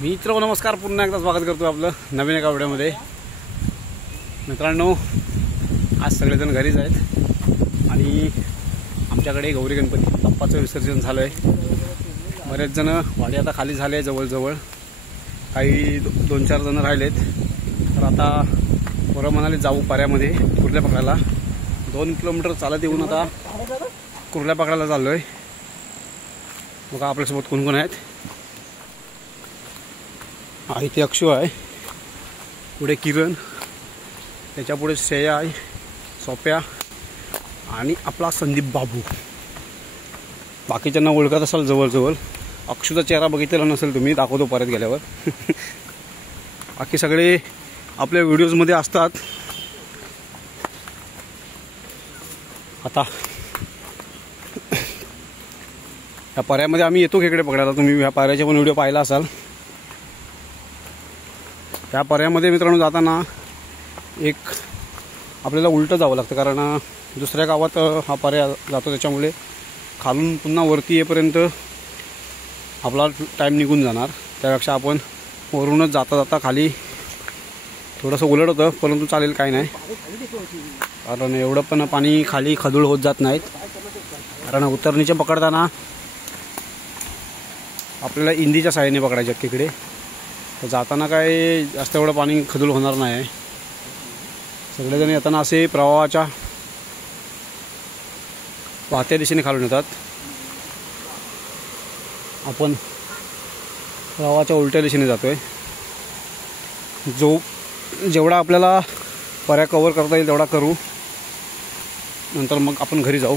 मित्र नमस्कार, पुन्हा एकदा स्वागत करतो आपलं नवीन एका व्हिडिओमध्ये। मित्रांनो, आज सगळेजण घरीच आहेत आणि आमच्याकडे गौरी गणपती बाप्पाचं विसर्जन झालं आहे। बरेच जण वाडी आता खाली झाले, जवळजवळ काही 2-4 जण राहिलेत। तर आता बरं म्हणाले जाऊ पर्यामध्ये कुर्ल्या पकडायला। 2 किलोमीटर चालत येऊन आता कुर्ल्या पकडायला चाललो आहे। बघा आपल्यासोबत कोण कोण आहेत। इथे अक्षू आहे, पुढे किरण, त्याच्या पुढे श्रेया आहे, सोप्या आणि आपला संदीप बाबू। बाकीच्यांना ओळखत असाल जवळजवळ। अक्षूचा चेहरा बघितलेला नसेल तुम्ही, दाखवतो परत गेल्यावर। बाकी सगळे आपल्या व्हिडिओजमध्ये असतात। आता या पर्यामध्ये आम्ही येतो खेकडे पकडायला। तुम्ही या पर्याचे पण व्हिडिओ पाहिला असाल। त्या पर्यामध्ये मित्रांनो जाताना एक आपल्याला उलटं जावं लागतं, कारण दुसऱ्या गावात हा पर्या जातो, त्याच्यामुळे खालून पुन्हा वरती येईपर्यंत आपला टाईम निघून जाणार। त्यापेक्षा आपण वरूनच जाता जाता खाली थोडंसं उलट होतं, परंतु चालेल, काही नाही। कारण एवढं पण पाणी खाली खदूळ होत जात नाहीत, कारण उतरणीचे पकडताना आपल्याला इंदीच्या साहाय्याने पकडायचे तिकडे। तर जाताना काय जास्त एवढं पाणी खदूळ होणार नाही। सगळेजण येताना असे प्रवाहाच्या वाहत्या दिशेने खालून येतात। आपण प्रवाहाच्या उलट्या दिशेने जातोय। जेवढा आपल्याला पर्या कव्हर करता येईल तेवढा करू, नंतर मग आपण घरी जाऊ।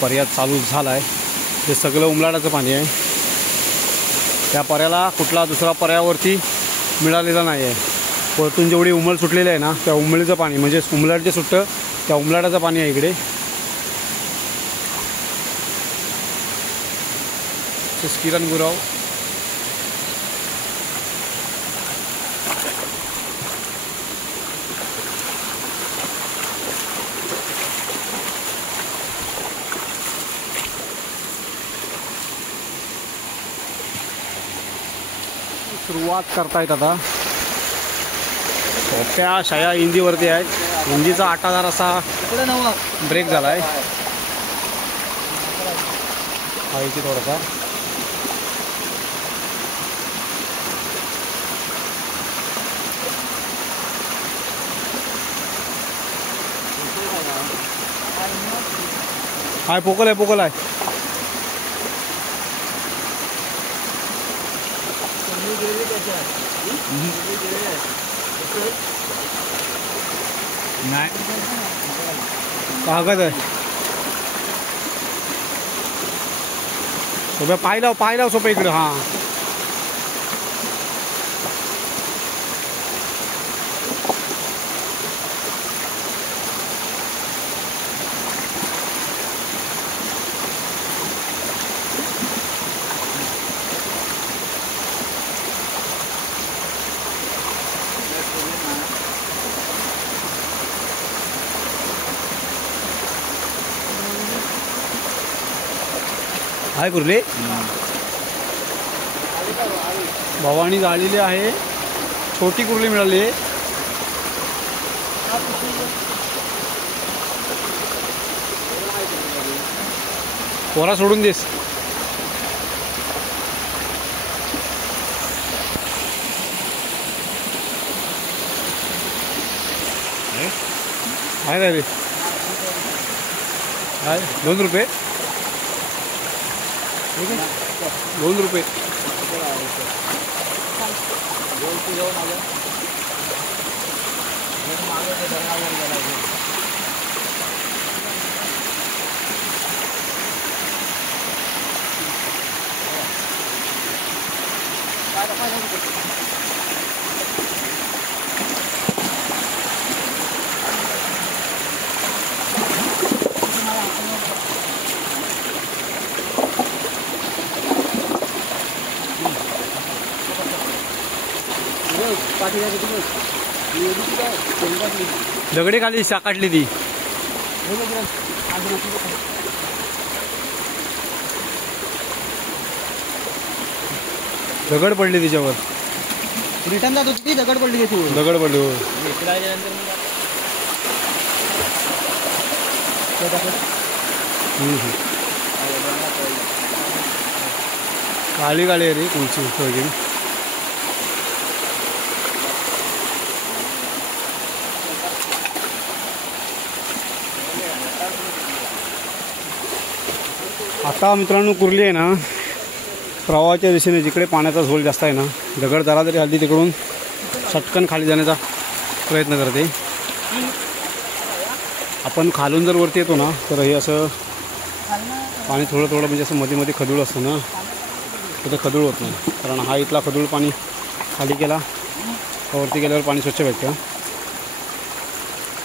पर्याय चालू झाला आहे। हे सगळं उमलाडाचं पाणी आहे। त्या पर्याला कुठला दुसरा पर्यावरती मिळालेला नाही आहे। वरतून जेवढी उमल सुटलेली आहे ना, त्या उमलीचं पाणी म्हणजे उमलाड जे सुटतं त्या उमलाडाचं पाणी आहे इकडे। किरण गुराव सुरुवात करतायत आता। सोप्या शाया हिंदीवरती आहेत। हिंदीचा 8000 असा ब्रेक झाला आहे। हा इथे थोडासा हाय, पोकल आहे, पोकल आहे। नाही पाहत आहे। सोप्या पाय लाव सोप्या इकडे। हां, हाय कुर्ली भवानी झालेली आहे। छोटी कुर्ली मिळाली। पोरा सोडून देस। आहे काय रे? हाय, 2 रुपये, 2 रुपये। पाठी दगडी खाली काढली ती. दगड पडली तिच्यावर. रिटर्न जात होती दगड पडली त्याच्यावर. दगड पडली हो. काळी काळी आहे रे कोणची वगैरे. आता मित्रांनो कुर्ली आहे ना प्रवाहाच्या दिशेने जिकडे पाण्याचा झोल जास्त आहे ना, दगड जरा जरी हल्ली तिकडून चटकन खाली जाण्याचा प्रयत्न करते. आपण खालून जर वरती येतो ना तर हे असं पाणी थोडं थोडं म्हणजे असं मध्ये मध्ये खदूळ असतं ना, तर खदूळ होत नाही. कारण हा इथला खदूळ पाणी खाली गेला वरती गेल्यावर पाणी स्वच्छ भेटतं.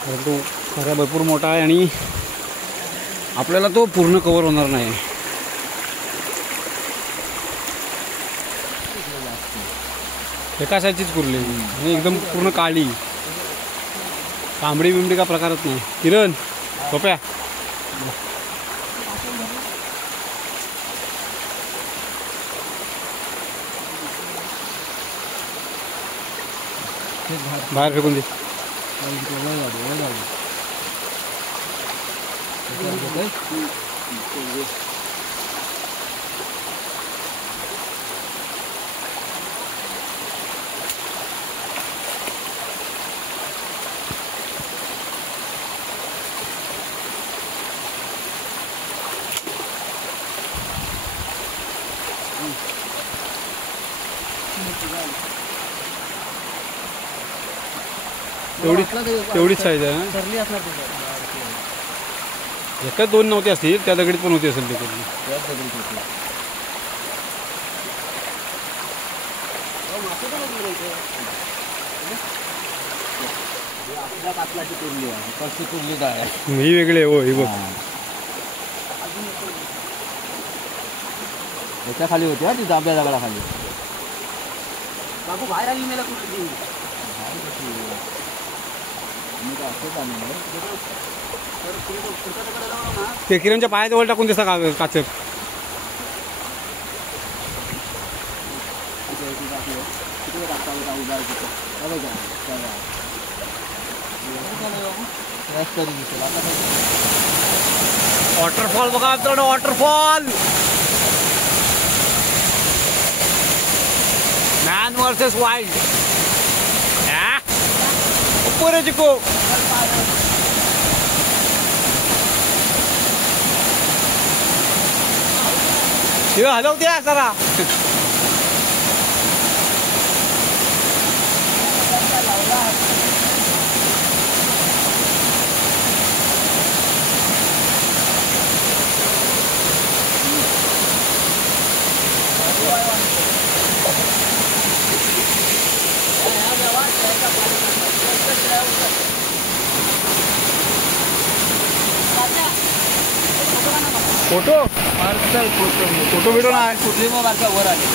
परंतु खरा भरपूर मोठा आहे आणि आपल्याला तो पूर्ण कव्हर होणार नाही. एका साईजचीच कुर्ली आणि एकदम पूर्ण काळी. तांबडी बिंबडी का प्रकारच नाही. किरण पप्या बाहेर फेकून दे. तेवढीच साईज आहे. ठरली असणार एका दोन नव्हती असतील, त्या दगडीत पण होती असेल तिकडे. ही वेगळी आहे हो. ही बघ त्याच्या खाली होती ती जांभ्या दगडाखाली. बाबू बाहेर आली मला कुठली ते किरणच्या पायाजवळ टाकून दिसता काचर. वॉटरफॉल बघा मित्रांनो, वॉटरफॉल. Man versus wild. ऊपर है चिको. हलव द्या जरा. फोटो फोटो व्हिडिओ ना कुठली मग बारका वर आले.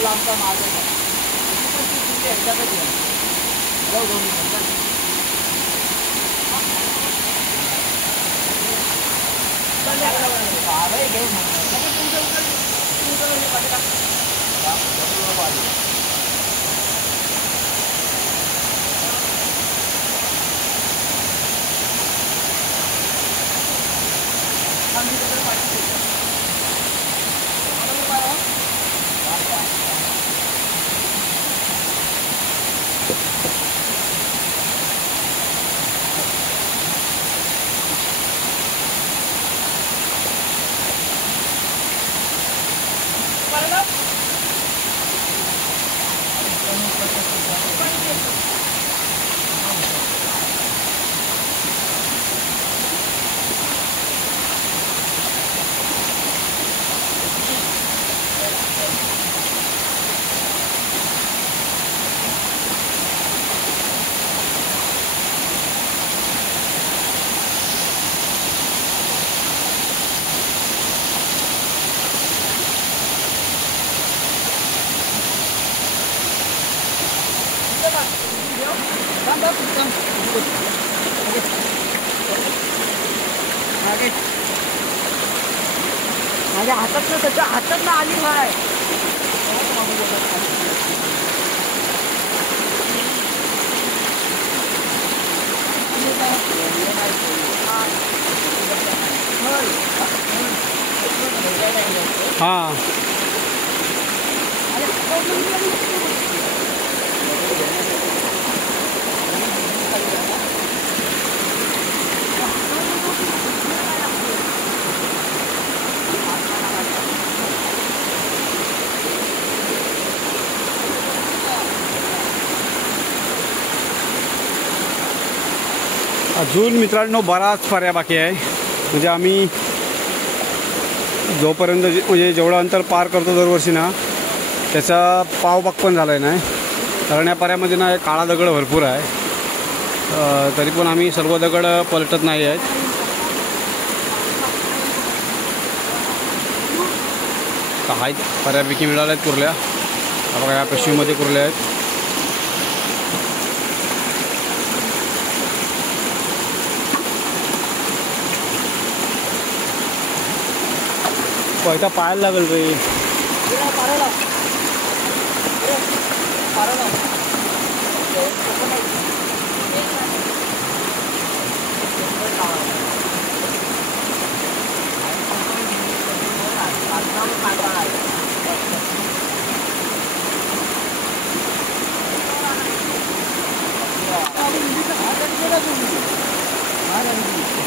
आमचा माझा माझ्या हातात ना त्याच्या हातात ना आली भाय हां अजून मित्रांनो बराच पर्याय बाकी आहे. म्हणजे आम्ही जोपर्यंत म्हणजे जेवढं अंतर पार करतो दरवर्षी ना त्याचा पावभाग पण झाला आहे नाही. कारण या पर्यामध्ये ना काळा दगड भरपूर आहे. तरी पण आम्ही सर्व दगड पलटत नाही आहेत. काही पर्यापैकी मिळाल्या आहेत कुर्ल्या. बघा या पिशवीमध्ये कुर्ल्या आहेत. पैसा पाहायला लागेल रे.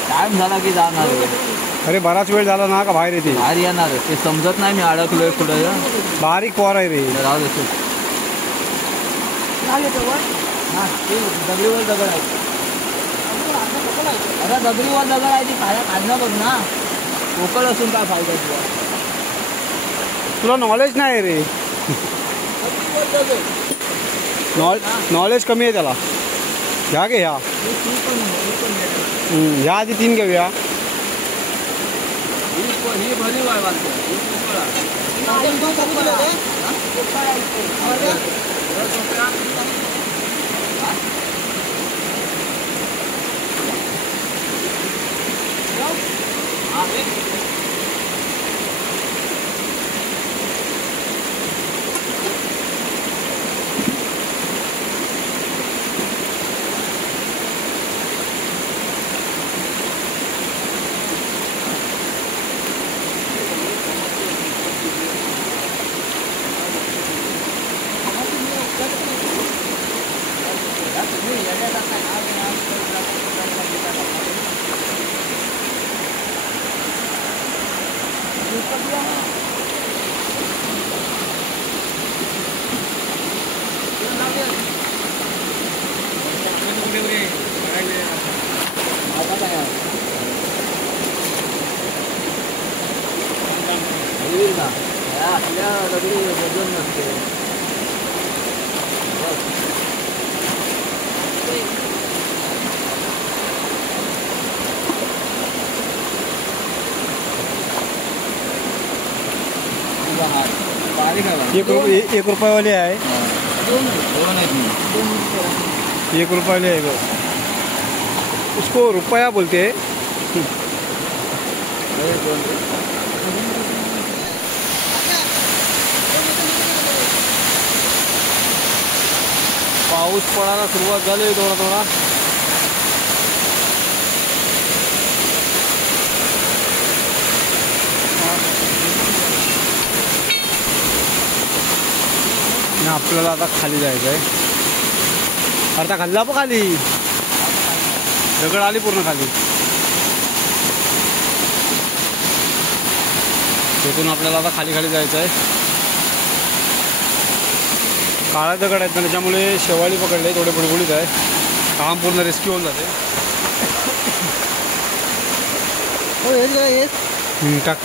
टाइम झाला की जाणार. अरे बराच वेळ झाला ना का बाहेर येते. बाहेर येणार ते समजत नाही. मी अडकलोय पुढे. बारीक पोर आहे रे. राहू दे. दगडीवर दगड आहे. अरे दगडीवर दगड आहे. ती खायला खाणं बघ ना. पोकळ असून काय फायदा तुला. तुला नॉलेज नाही रे. नॉलेज कमी आहे त्याला. ह्या घे ह्या. ह्या आधी 3 घेऊया. ही भली वाय वाटते. आपल्या दगडी वजन नसते. एक रुपयावाली आहे. 1 रुपयावाली आहे वो. उसको रुपया बोलते हैं. पाऊस पडायला सुरुवात झाली थोडा थोडा. आपल्याला आता खाली जायचं आहे. आता खाली जा. खाली दगड आली पूर्ण खाली. तिथून आपल्याला आता खाली खाली जायचं आहे. काळा दगड आहेत ना त्याच्यामुळे शेवाळी पकडले थोडे बुडबुडीत आहे. काम पूर्ण रेस्क्यू होऊन जाते. टाक.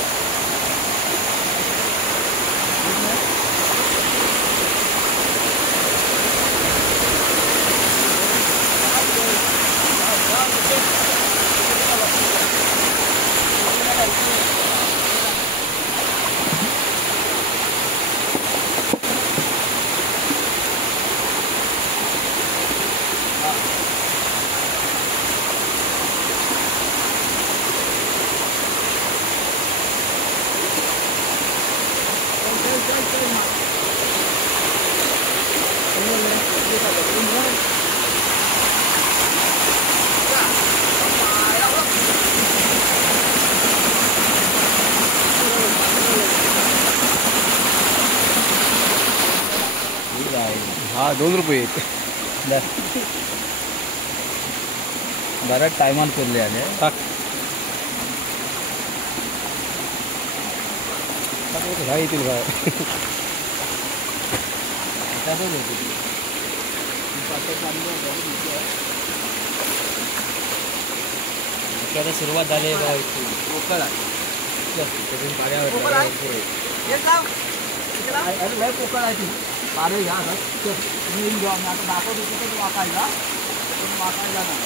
हा 2 रुपये बऱ्याच टायमाला फिरले आले टाक काय येतील काय आता सुरुवात झाली आहे कोकळ पाण्यावर कोकळ आहे ती पारे घ्या घेऊन घेऊ आम्ही आता दाखवतो तिथे वाकायला वाकायला ना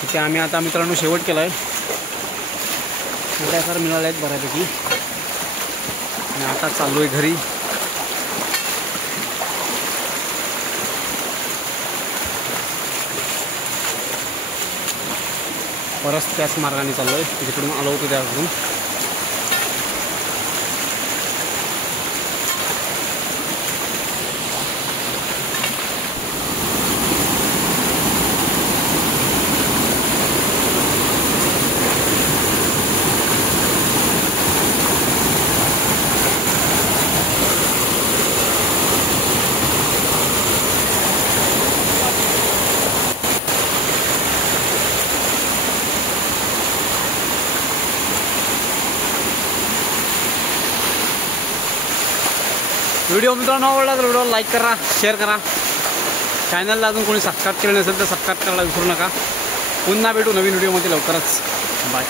तिथे आम्ही आता मित्रांनो शेवट केला आहे मोठ्या मिळाल्या आहेत बऱ्यापैकी आणि आता चाललो आहे घरी. परत त्याच मार्गाने चाललो आहे तिकडून आलो होतो त्याकडून. व्हिडिओ मित्रांनो आवडला तर व्हिडिओ लाईक करा, शेअर करा. चॅनलला अजून कोणी सबस्क्राईब केलं नसेल तर सबस्क्राईब करायला विसरू नका. पुन्हा भेटू नवीन व्हिडिओमध्ये लवकरच. बाय.